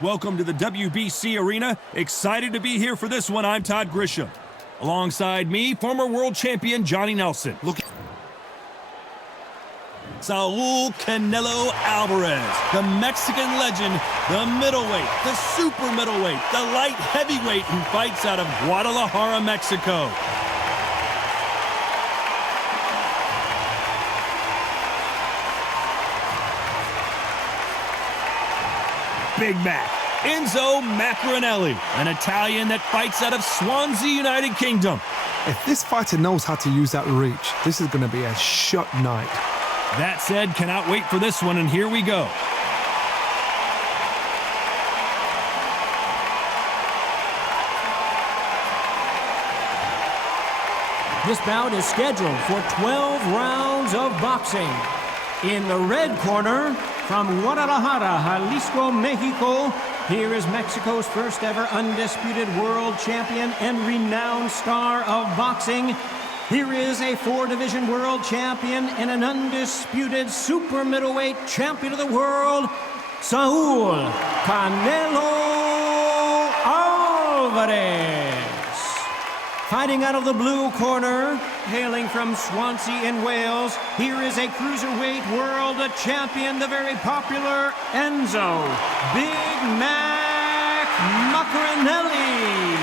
Welcome to the WBC arena. Excited to be here for this one. I'm Todd Grisham. Alongside me, former world champion Johnny Nelson. Saul Canelo Alvarez, the Mexican legend, the middleweight, the super middleweight, the light heavyweight who fights out of Guadalajara, Mexico. Big Mac, ENZO MACCARINELLI, an Italian that fights out of Swansea, United Kingdom. If this fighter knows how to use that reach, this is going to be a shot night. That said, cannot wait for this one, and here we go. This bout is scheduled for 12 rounds of boxing. In the red corner, from Guadalajara, Jalisco, Mexico, here is Mexico's first ever undisputed world champion and renowned star of boxing. Here is a 4-division world champion and an undisputed super middleweight champion of the world, Saul Canelo Alvarez. Fighting out of the blue corner, hailing from Swansea in Wales, here is a cruiserweight world champion, the very popular ENZO, Big Mac MACCARINELLI.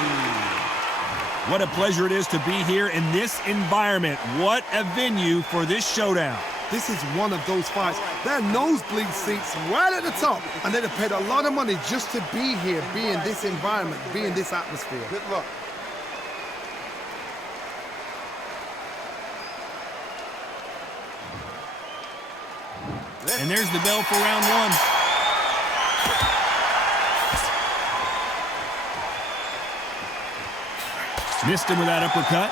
What a pleasure it is to be here in this environment. What a venue for this showdown. This is one of those fights. There are nosebleed seats right at the top, and they'd have paid a lot of money just to be here, be in this environment, be in this atmosphere. Good luck. And there's the bell for round one. Missed him with that uppercut.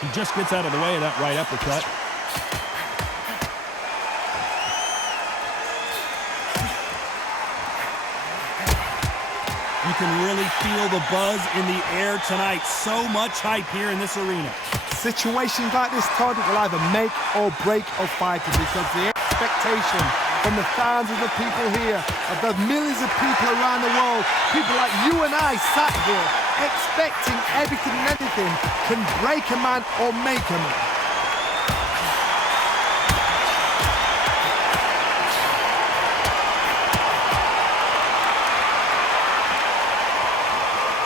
He just gets out of the way of that right uppercut. You can really feel the buzz in the air tonight. So much hype here in this arena. Situations like this, Todd, will either make or break a fighter, because the expectation from the thousands of people here, of the millions of people around the world, people like you and I sat here expecting everything and anything, can break a man or make a man.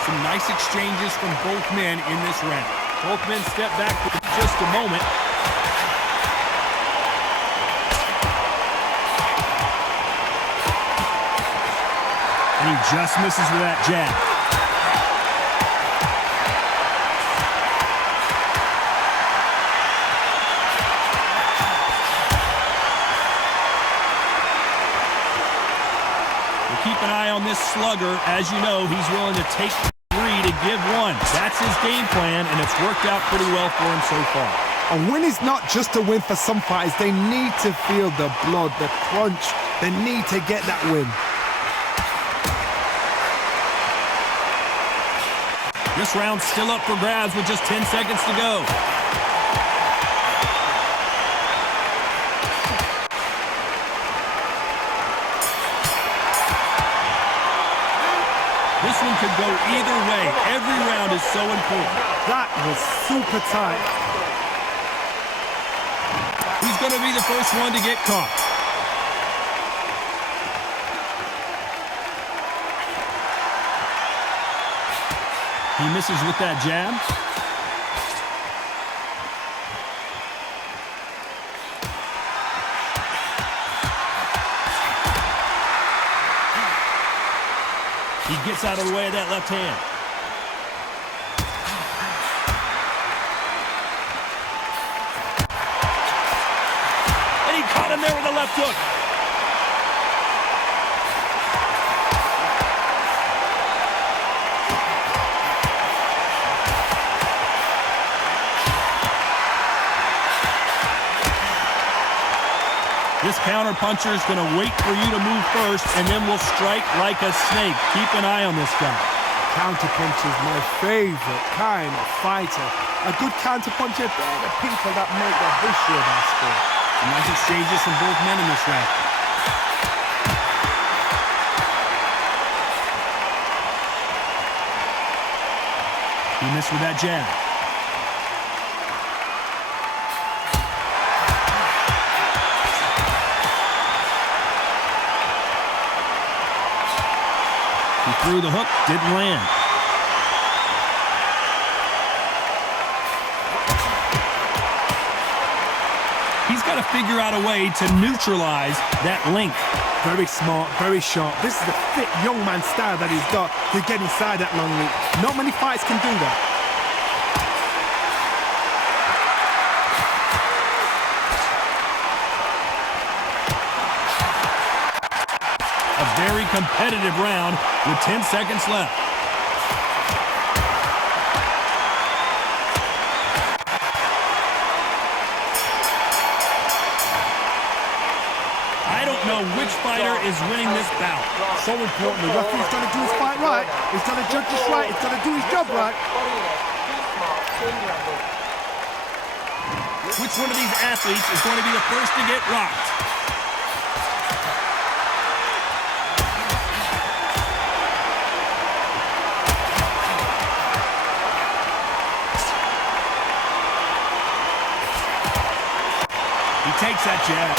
Some nice exchanges from both men in this round. Both men step back for just a moment. And he just misses with that jab. We'll keep an eye on this slugger. As you know, he's willing to take 3 to give 1. That's his game plan, and it's worked out pretty well for him so far. A win is not just a win for some fighters. They need to feel the blood, the crunch. They need to get that win. This round's still up for grabs with just 10 seconds to go. This one could go either way. Every round is so important. That was super tight. He's going to be the first one to get caught. He misses with that jab. He gets out of the way of that left hand. And he caught him there with a left hook. This counter-puncher is going to wait for you to move first, and then will strike like a snake. Keep an eye on this guy. Counter-puncher is my favorite kind of fighter. A good counter-puncher, they're the people that make the history of our sport. Some nice exchanges from both men in this round. He missed with that jab. He threw the hook, didn't land. He's got to figure out a way to neutralize that length. Very smart, very sharp. This is the fit young man style that he's got to get inside that long leap. Not many fights can do that. A very competitive round with 10 seconds left. I don't know which fighter is winning this bout. So important. The referee's got to do his fight right. He's got to judge this right. He's got to do his job right. Which one of these athletes is going to be the first to get rocked? He takes that jab.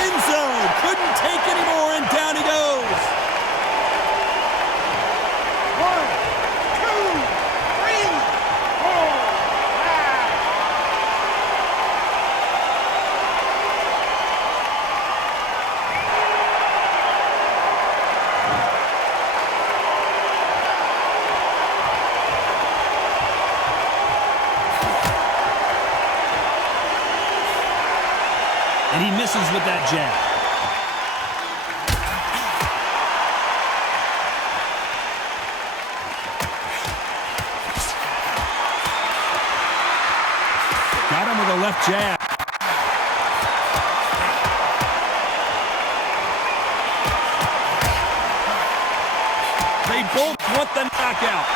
ENZO couldn't take anymore, and down he goes. 1, 2, 3, 4. And he misses with that jab. Got him with a left jab. They both want the knockout.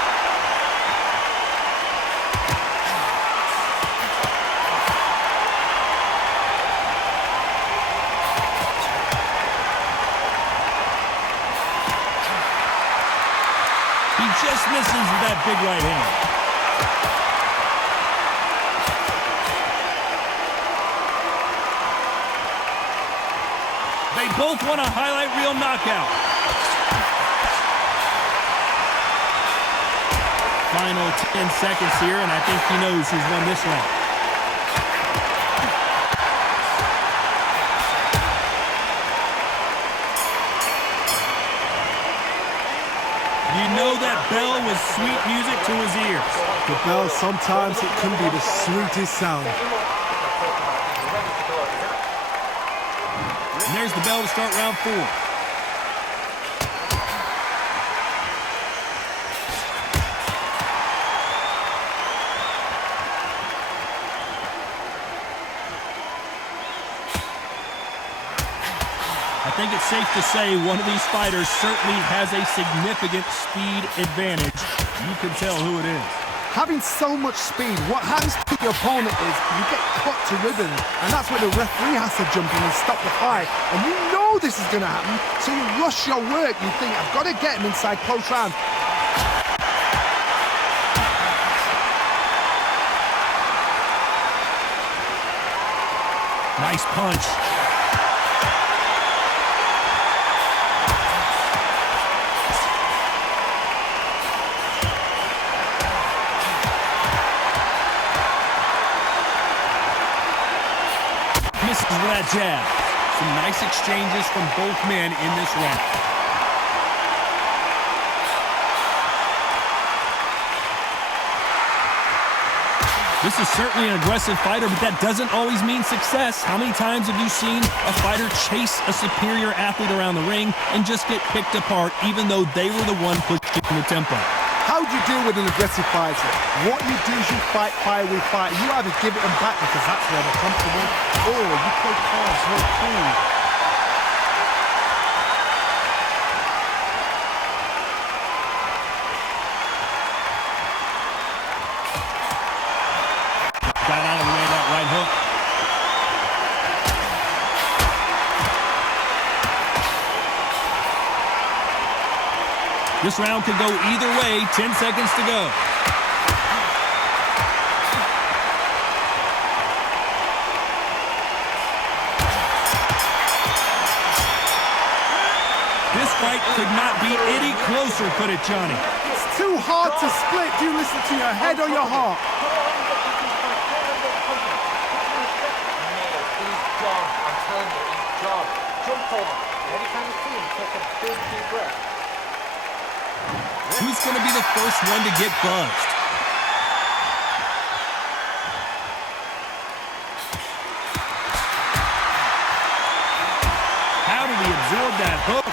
He just misses with that big right hand. They both want a highlight reel knockout. Final 10 seconds here, and I think he knows who's won this round. You know that bell was sweet music to his ears. The bell, sometimes it can be the sweetest sound. And there's the bell to start round 4. I think it's safe to say one of these fighters certainly has a significant speed advantage. You can tell who it is. Having so much speed, what happens to your opponent is you get cut to ribbons, and that's where the referee has to jump in and stop the fight. And you know this is going to happen, so you rush your work. You think, I've got to get him inside close round. Nice punch. Misses with that jab. Some nice exchanges from both men in this round. This is certainly an aggressive fighter, but that doesn't always mean success. How many times have you seen a fighter chase a superior athlete around the ring and just get picked apart even though they were the one pushing the tempo? How do you deal with an aggressive fighter? What you do is you fight fire with fire. You either give it them back because that's where they're comfortable, or you play calm, play cool. Got out of the way of that right hook. This round could go either way. 10 seconds to go. This fight could not be any closer, could it, Johnny? It's too hard to split. Do you listen to your head or your heart? I'm telling you, he's gone. Jump over. Anytime you see him, take a big, deep breath. Who's going to be the first one to get buzzed? How did he absorb that hook?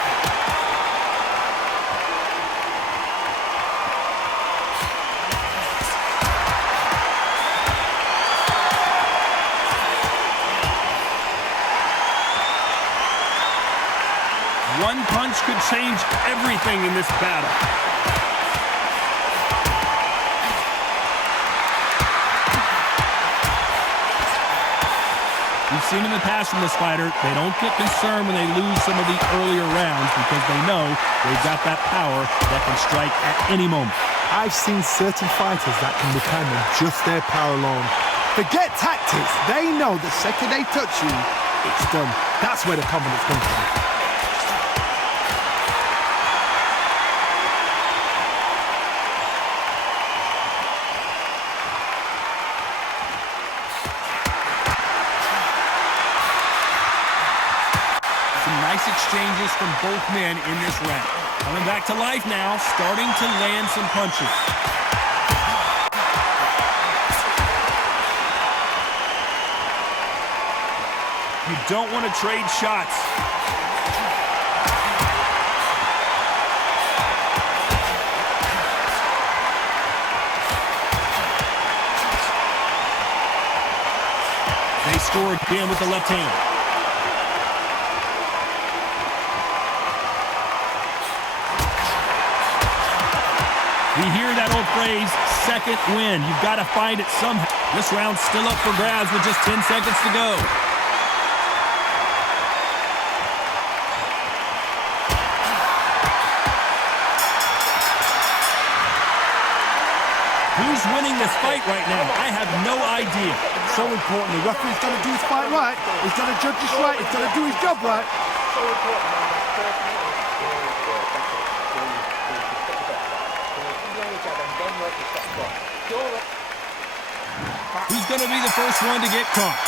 One punch could change everything in this battle. We've seen in the past from this fighter, they don't get concerned when they lose some of the earlier rounds because they know they've got that power that can strike at any moment. I've seen certain fighters that can depend on just their power alone. Forget tactics. They know the second they touch you, it's done. That's where the confidence comes from. Nice exchanges from both men in this round. Coming back to life now, starting to land some punches. You don't want to trade shots. They scored again with the left hand. We hear that old phrase, second win. You've got to find it somehow. This round's still up for grabs with just 10 seconds to go. Who's winning this fight right now? I have no idea. So important. The referee's got to do his fight right. He's got to judge this right. He's got to do his job right. So important. Who's going to be the first one to get caught?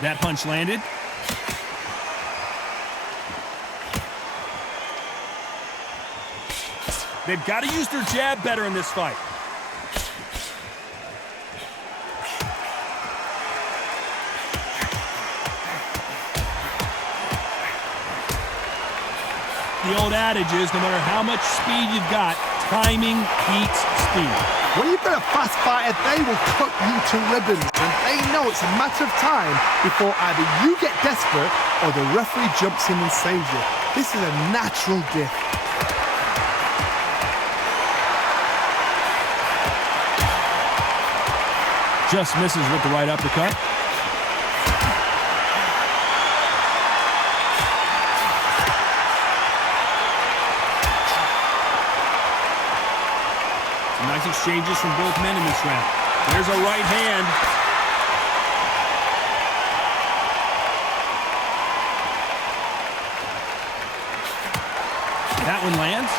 That punch landed. They've got to use their jab better in this fight. The old adage is, no matter how much speed you've got, timing beats speed. When you've got a fast fighter, they will cut you to ribbons, and they know it's a matter of time before either you get desperate or the referee jumps in and saves you. This is a natural gift. Just misses with the right uppercut. Nice exchanges from both men in this round. There's a right hand. That one lands.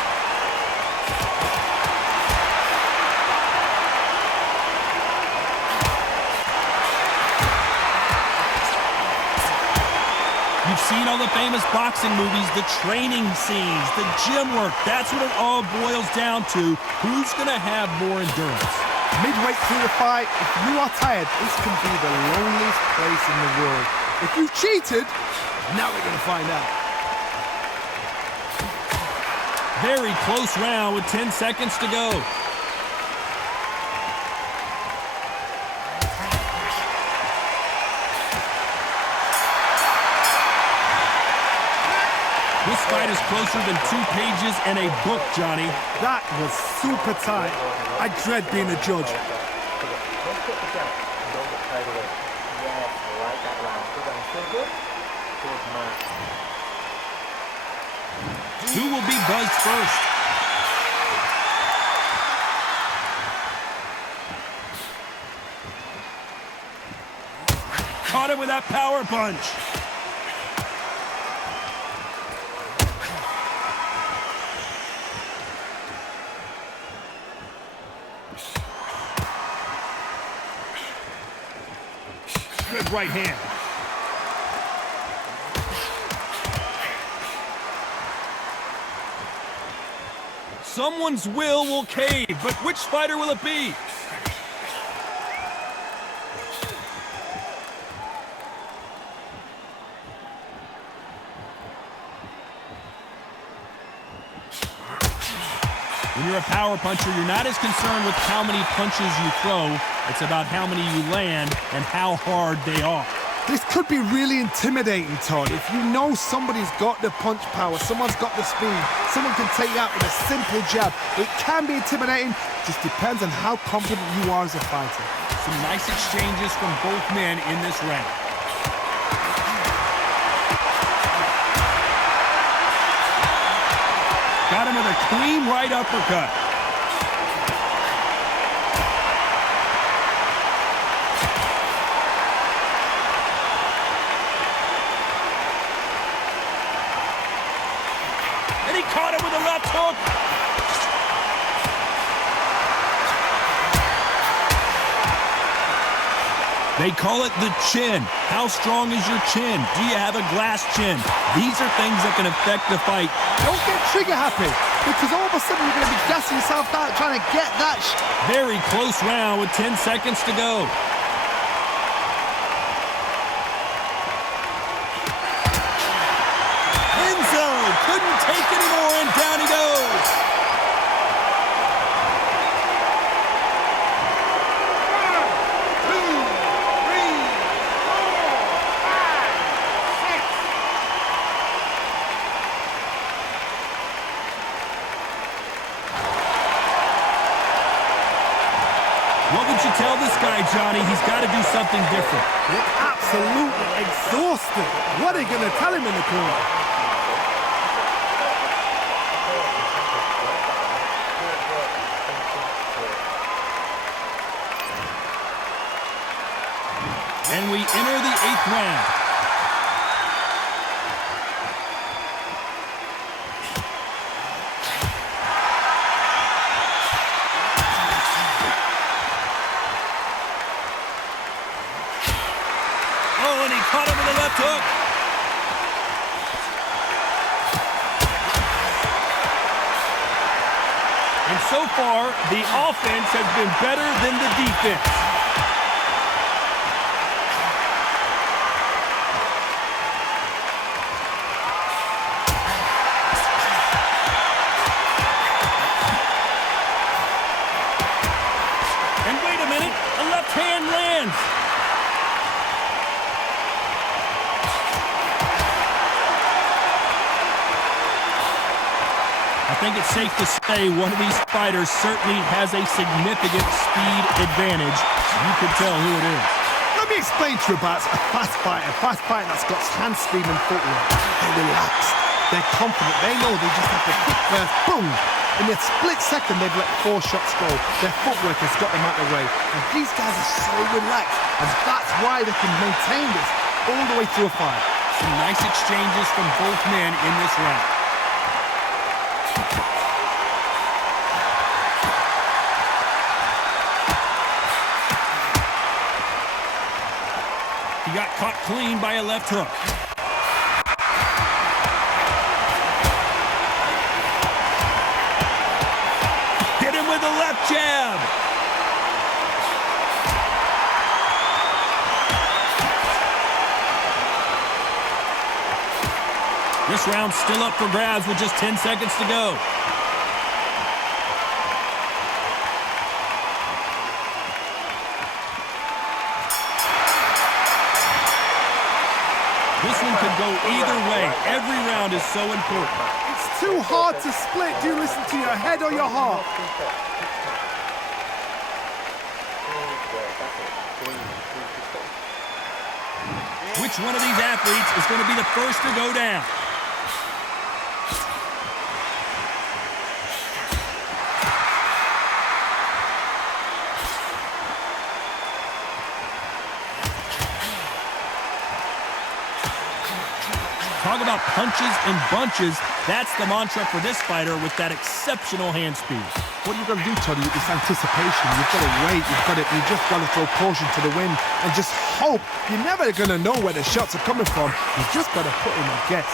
We've seen all the famous boxing movies, the training scenes, the gym work. That's what it all boils down to. Who's going to have more endurance? Midway through the fight, if you are tired, this can be the loneliest place in the world. If you cheated, now we're going to find out. Very close round with 10 seconds to go. This fight is closer than 2 pages in a book, Johnny. That was super tight. I dread being a judge. Don't put the gap and don't get carried away. Yes, I like that round. Good round. Feel good? Good man. Who will be buzzed first? Caught him with that power punch. Good right hand. Someone's will cave, but which fighter will it be? When you're a power puncher, you're not as concerned with how many punches you throw. It's about how many you land and how hard they are. This could be really intimidating, Todd. If you know somebody's got the punch power, someone's got the speed, someone can take you out with a simple jab. It can be intimidating, just depends on how confident you are as a fighter. Some nice exchanges from both men in this round. Got him with a clean right uppercut. And he caught him with a left hook. They call it the chin. How strong is your chin? Do you have a glass chin? These are things that can affect the fight. Don't get trigger happy, because all of a sudden you're going to be gassing yourself out trying to get that. Very close round with 10 seconds to go. ENZO couldn't take anymore, and down he goes. What would you tell this guy, Johnny? He's got to do something different. They're absolutely exhausted. What are you going to tell him in the corner? And we enter the 8th round. Oh, and he caught him with a left hook. And so far, the offense has been better than the defense. And wait a minute, a left hand lands. I think it's safe to say one of these fighters certainly has a significant speed advantage. You can tell who it is. Let me explain to you about a fast fighter that's got hand speed and footwork. They're relaxed. They're confident. They know they just have to kick first, boom. In a split second, they've let 4 shots go. Their footwork has got them out of the way. And these guys are so relaxed, and that's why they can maintain this all the way through a fight. Some nice exchanges from both men in this round. He got caught clean by a left hook. round's still up for grabs with just 10 seconds to go. This one could go either way. Every round is so important. It's too hard to split. Do you listen to your head or your heart? Which one of these athletes is going to be the first to go down? Talk about punches and bunches. That's the mantra for this fighter with that exceptional hand speed. What you've got to do, Toddy, is anticipation. You've got to wait. You just got to throw caution to the wind and just hope. You're never going to know where the shots are coming from. You've just got to put in a guess.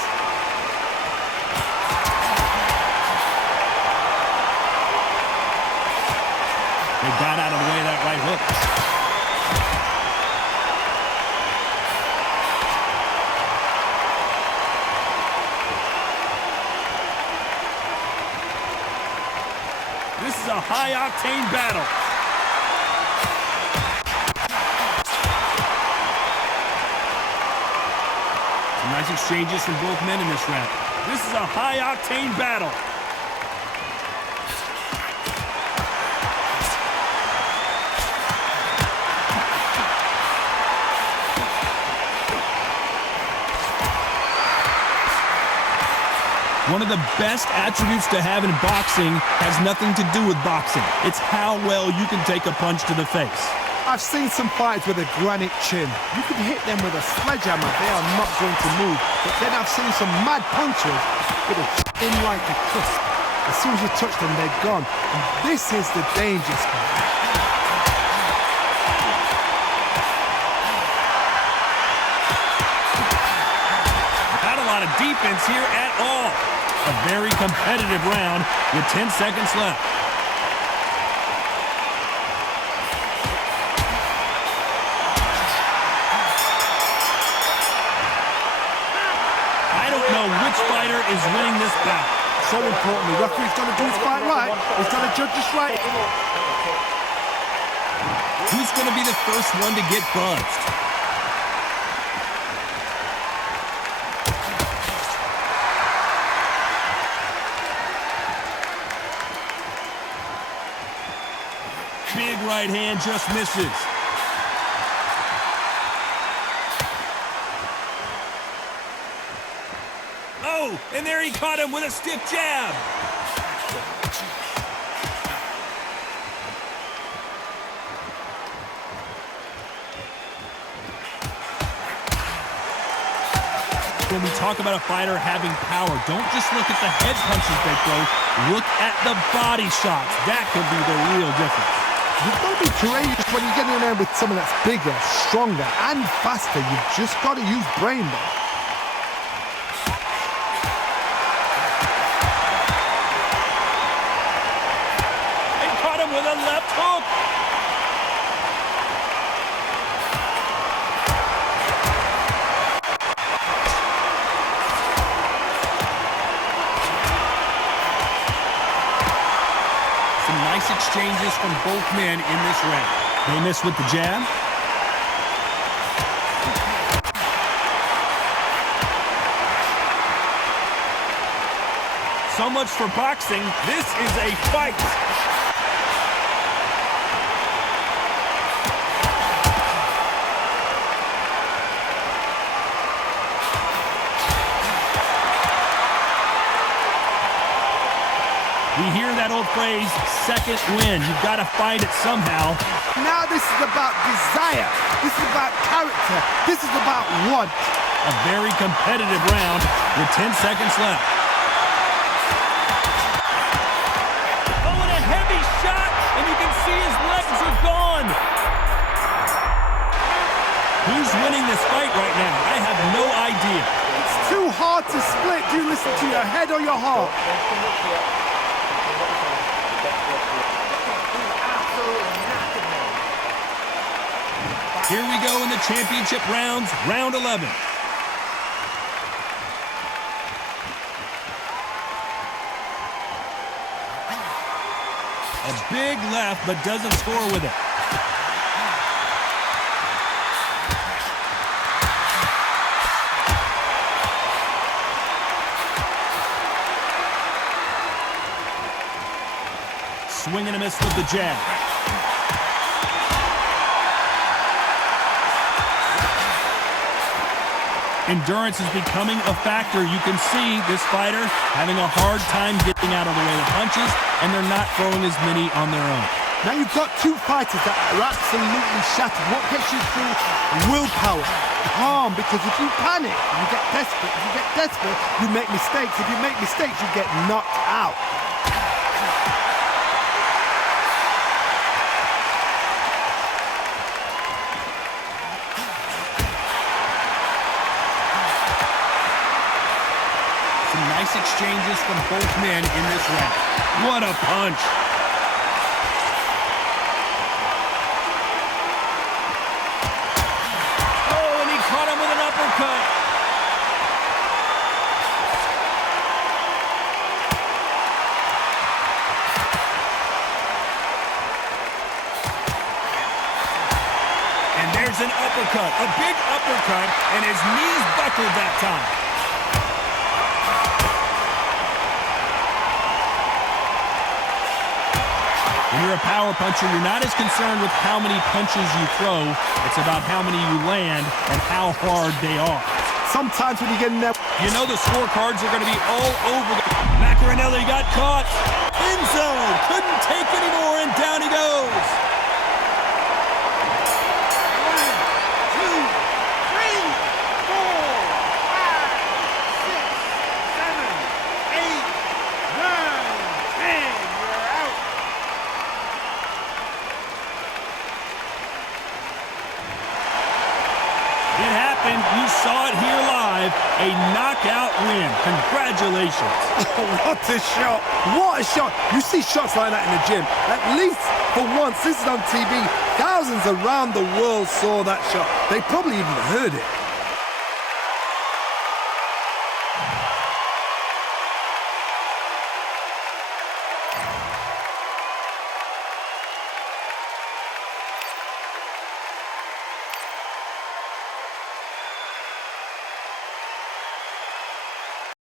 They got out of the way of that right hook. This is a high-octane battle. Some nice exchanges from both men in this round. This is a high-octane battle. One of the best attributes to have in boxing has nothing to do with boxing. It's how well you can take a punch to the face. I've seen some fighters with a granite chin. You could hit them with a sledgehammer, they are not going to move. But then I've seen some mad punchers with a chin like a crisp. As soon as you touch them, they're gone. And this is the danger spot. Not a lot of defense here at all. A very competitive round with 10 seconds left. I don't know which fighter is winning this bout. So important. The referee's got to do his fight right. He's got to judge this right. Who's going to be the first one to get buzzed? Big right hand just misses. Oh, and there he caught him with a stiff jab. When we talk about a fighter having power, don't just look at the head punches they throw. Look at the body shots. That could be the real difference. You've got to be courageous when you get in there with someone that's bigger, stronger, and faster. You've just got to use brain there. And caught him with a left hook. Nice exchanges from both men in this round. They miss with the jab. So much for boxing. This is a fight. We hear that old phrase, second win. You've got to find it somehow. Now this is about desire. This is about character. This is about want. A very competitive round with 10 seconds left. Oh, and a heavy shot, and you can see his legs are gone. Who's winning this fight right now? I have no idea. It's too hard to split. Do you listen to your head or your heart? Here we go in the championship rounds, round 11. A big left, but doesn't score with it. Swing and a miss with the jab. Endurance is becoming a factor. You can see this fighter having a hard time getting out of the way of punches, and they're not throwing as many on their own. Now you've got two fighters that are absolutely shattered. What gets you through? Willpower, calm, because if you panic, you get desperate. If you get desperate, you make mistakes. If you make mistakes, you get knocked out. Nice exchanges from both men in this round. What a punch. Oh, and he caught him with an uppercut. And there's an uppercut, a big uppercut, and his knees buckled that time. When you're a power puncher, you're not as concerned with how many punches you throw. It's about how many you land and how hard they are. Sometimes when you get in there, you know the scorecards are going to be all over. MACCARINELLI got caught. ENZO couldn't take anymore, and down he goes. 1, 2, 3, 4, 5, 6, 7, 8, 9, 10. It happened. You saw it here live. A knockout win. Congratulations. What a shot. What a shot. You see shots like that in the gym. At least for once, this is on TV. Thousands around the world saw that shot. They probably even heard it.